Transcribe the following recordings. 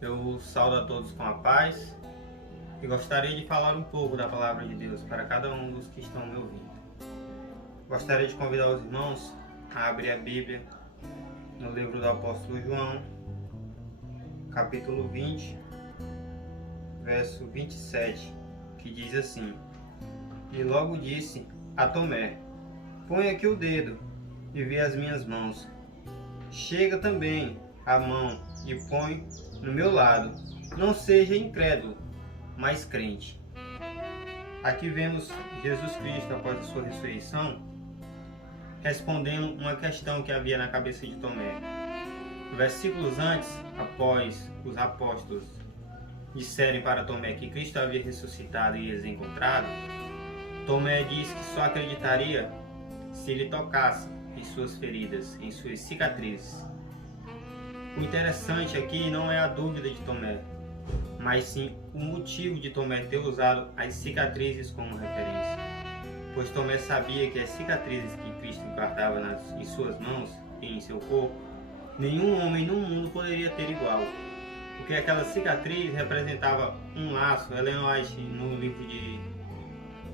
Eu saúdo a todos com a paz e gostaria de falar um pouco da palavra de Deus para cada um dos que estão me ouvindo. Gostaria de convidar os irmãos a abrir a Bíblia no livro do apóstolo João, capítulo 20, verso 27, que diz assim: E logo disse a Tomé: Põe aqui o dedo e vê as minhas mãos. Chega também a mão e põe no meu lado. Não seja incrédulo, mas crente. Aqui vemos Jesus Cristo, após a sua ressurreição, respondendo uma questão que havia na cabeça de Tomé. Versículos antes, após os apóstolos disserem para Tomé que Cristo havia ressuscitado e eles encontrado, Tomé disse que só acreditaria se ele tocasse em suas feridas, em suas cicatrizes. O interessante aqui não é a dúvida de Tomé, mas sim o motivo de Tomé ter usado as cicatrizes como referência. Pois Tomé sabia que as cicatrizes que Cristo guardava em suas mãos e em seu corpo, nenhum homem no mundo poderia ter igual. Porque aquela cicatriz representava um laço. Ellen White, no livro de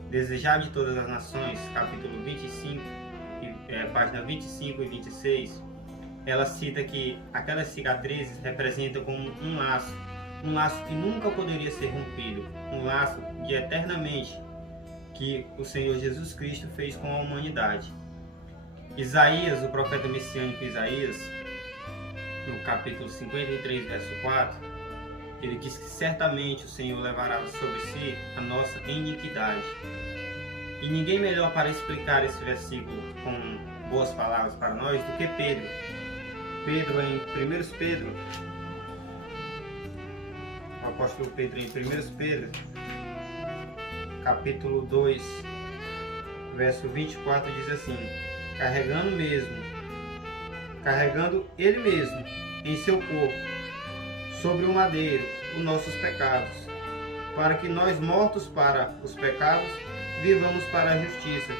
Desejar de Todas as Nações, capítulo 25, página 25 e 26, ela cita que aquelas cicatrizes representam como um laço que nunca poderia ser rompido, um laço de eternamente que o Senhor Jesus Cristo fez com a humanidade. Isaías, o profeta messiânico Isaías, no capítulo 53, verso 4, ele diz que certamente o Senhor levará sobre si a nossa iniquidade. E ninguém melhor para explicar esse versículo com boas palavras para nós do que Pedro. Pedro, em 1 Pedro, o apóstolo Pedro, em 1 Pedro, capítulo 2, verso 24, diz assim: carregando ele mesmo em seu corpo, sobre o madeiro, os nossos pecados, para que nós, mortos para os pecados, vivamos para a justiça,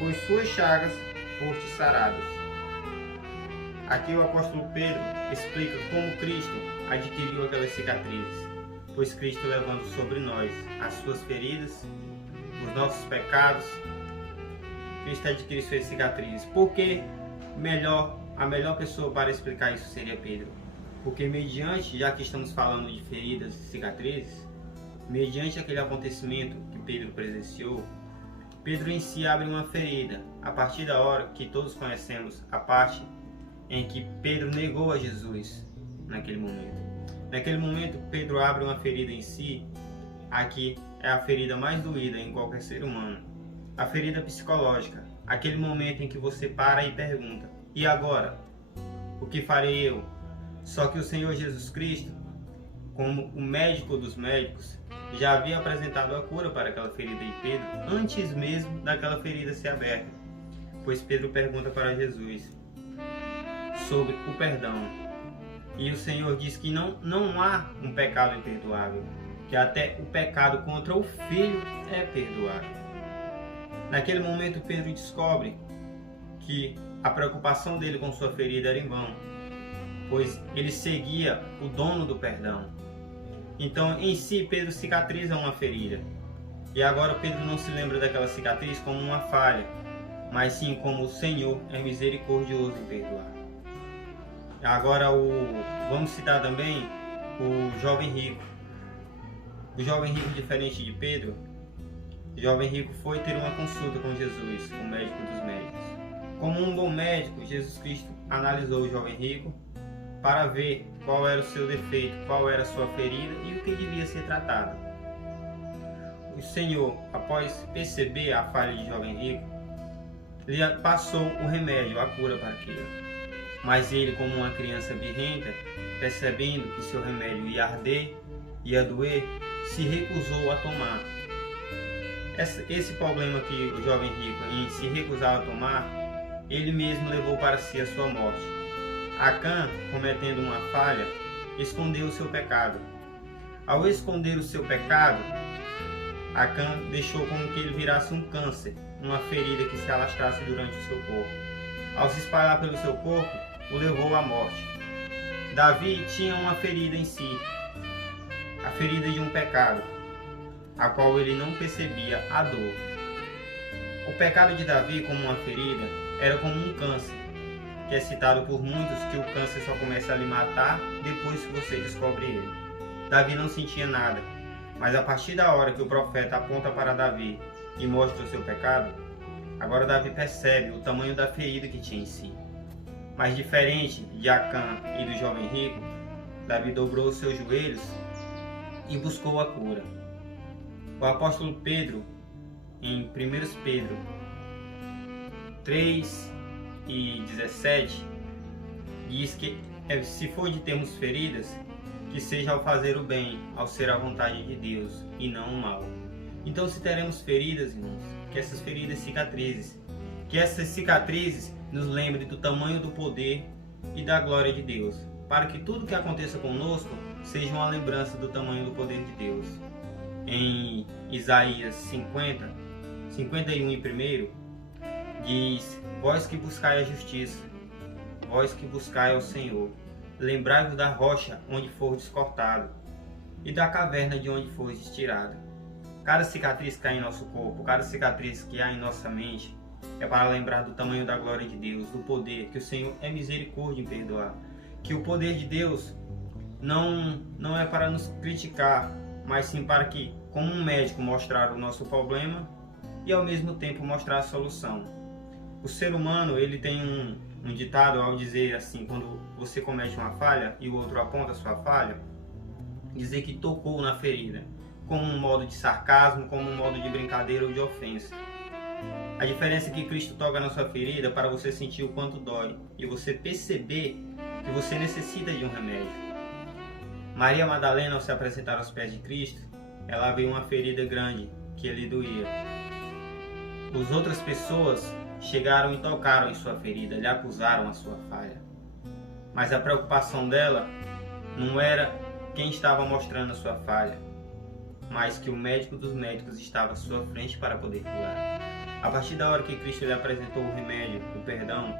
pois suas chagas fostes sarados. Aqui o apóstolo Pedro explica como Cristo adquiriu aquelas cicatrizes, pois Cristo, levando sobre nós as suas feridas, os nossos pecados, Cristo adquiriu suas cicatrizes. Por que a melhor pessoa para explicar isso seria Pedro? Porque mediante, já que estamos falando de feridas e cicatrizes, mediante aquele acontecimento que Pedro presenciou, Pedro em si abre uma ferida, a partir da hora que todos conhecemos a parte em que Pedro negou a Jesus naquele momento. Naquele momento, Pedro abre uma ferida em si, aqui é a ferida mais doída em qualquer ser humano, a ferida psicológica, aquele momento em que você para e pergunta: e agora? O que farei eu? Só que o Senhor Jesus Cristo, como o médico dos médicos, já havia apresentado a cura para aquela ferida de Pedro antes mesmo daquela ferida ser aberta, pois Pedro pergunta para Jesus sobre o perdão, e o Senhor diz que não há um pecado imperdoável, que até o pecado contra o Filho é perdoável. Naquele momento Pedro descobre que a preocupação dele com sua ferida era em vão, pois ele seguia o dono do perdão. Então, em si, Pedro cicatriza uma ferida. E agora Pedro não se lembra daquela cicatriz como uma falha, mas sim como o Senhor é misericordioso em perdoar. Agora, vamos citar também o jovem rico. O jovem rico, diferente de Pedro, o jovem rico foi ter uma consulta com Jesus, o médico dos médicos. Como um bom médico, Jesus Cristo analisou o jovem rico para ver qual era o seu defeito, qual era a sua ferida e o que devia ser tratado. O Senhor, após perceber a falha de jovem rico, lhe passou o remédio, a cura para aquilo. Mas ele, como uma criança birrenta, percebendo que seu remédio ia arder, ia doer, se recusou a tomar. Esse problema que o jovem rico em se recusar a tomar, ele mesmo levou para si a sua morte. Acã, cometendo uma falha, escondeu o seu pecado. Ao esconder o seu pecado, Acã deixou como que ele virasse um câncer, uma ferida que se alastrasse durante o seu corpo. Ao se espalhar pelo seu corpo, o levou à morte. Davi tinha uma ferida em si, a ferida de um pecado, a qual ele não percebia a dor. O pecado de Davi, como uma ferida, era como um câncer, que é citado por muitos que o câncer só começa a lhe matar depois que você descobre ele. Davi não sentia nada, mas a partir da hora que o profeta aponta para Davi e mostra o seu pecado, agora Davi percebe o tamanho da ferida que tinha em si. Mas diferente de Acã e do jovem rico, Davi dobrou os seus joelhos e buscou a cura. O apóstolo Pedro, em 1 Pedro 3:17, diz que se for de termos feridas, que seja ao fazer o bem, ao ser a vontade de Deus e não o mal. Então, se teremos feridas, irmãos, que essas feridas que essas cicatrizes nos lembrem do tamanho do poder e da glória de Deus, para que tudo que aconteça conosco seja uma lembrança do tamanho do poder de Deus. Em Isaías 51 e 1, diz: vós que buscai a justiça, vós que buscai ao Senhor, lembrai-vos da rocha onde fostes cortado e da caverna de onde fostes tirado. Cada cicatriz que há em nosso corpo, cada cicatriz que há em nossa mente, é para lembrar do tamanho da glória de Deus, do poder, que o Senhor é misericórdia em perdoar, que o poder de Deus não é para nos criticar, mas sim para que, como um médico, mostrar o nosso problema e ao mesmo tempo mostrar a solução. O ser humano, ele tem um ditado ao dizer assim, quando você comete uma falha e o outro aponta a sua falha, dizer que tocou na ferida, como um modo de sarcasmo, como um modo de brincadeira ou de ofensa. A diferença é que Cristo toca na sua ferida para você sentir o quanto dói e você perceber que você necessita de um remédio. Maria Madalena, ao se apresentar aos pés de Cristo, ela viu uma ferida grande que lhe doía. As outras pessoas chegaram e tocaram em sua ferida, lhe acusaram a sua falha. Mas a preocupação dela não era quem estava mostrando a sua falha, mas que o médico dos médicos estava à sua frente para poder curar. A partir da hora que Cristo lhe apresentou o remédio, o perdão,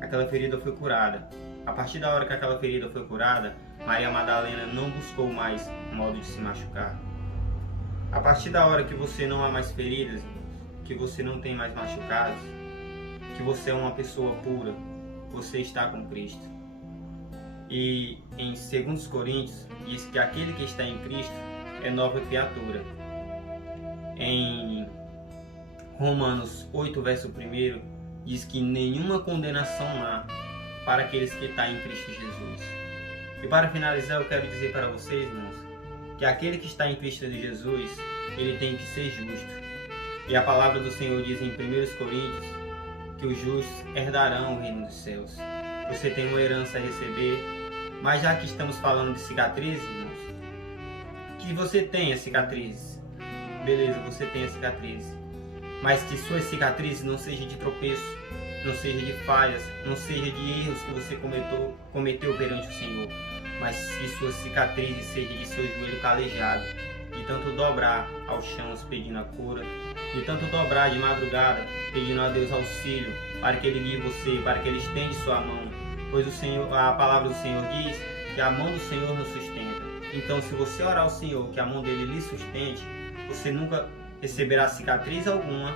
aquela ferida foi curada. A partir da hora que aquela ferida foi curada, Maria Madalena não buscou mais modo de se machucar. A partir da hora que você não há mais feridas, que você não tem mais machucados, que você é uma pessoa pura, você está com Cristo. E em 2 Coríntios diz que aquele que está em Cristo é nova criatura. Em Romanos 8, verso 1, diz que nenhuma condenação há para aqueles que estão em Cristo Jesus. E para finalizar, eu quero dizer para vocês, irmãos, que aquele que está em Cristo Jesus, ele tem que ser justo. E a palavra do Senhor diz em 1 Coríntios que os justos herdarão o reino dos céus. Você tem uma herança a receber, mas já que estamos falando de cicatrizes, irmãos, que você tenha cicatrizes. Beleza, você tenha cicatrizes. Mas que suas cicatrizes não sejam de tropeço, não sejam de falhas, não sejam de erros que você cometeu perante o Senhor, mas que suas cicatrizes sejam de seu joelho calejado, de tanto dobrar aos chãos pedindo a cura, de tanto dobrar de madrugada pedindo a Deus auxílio, para que Ele guie você, para que Ele estende sua mão, pois a palavra do Senhor diz que a mão do Senhor nos sustenta. Então, se você orar ao Senhor que a mão dele lhe sustente, você nunca receberá cicatriz alguma,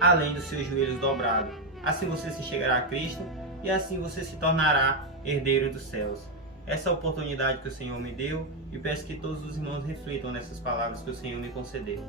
além dos seus joelhos dobrados. Assim você se chegará a Cristo e assim você se tornará herdeiro dos céus. Essa é a oportunidade que o Senhor me deu e peço que todos os irmãos reflitam nessas palavras que o Senhor me concedeu.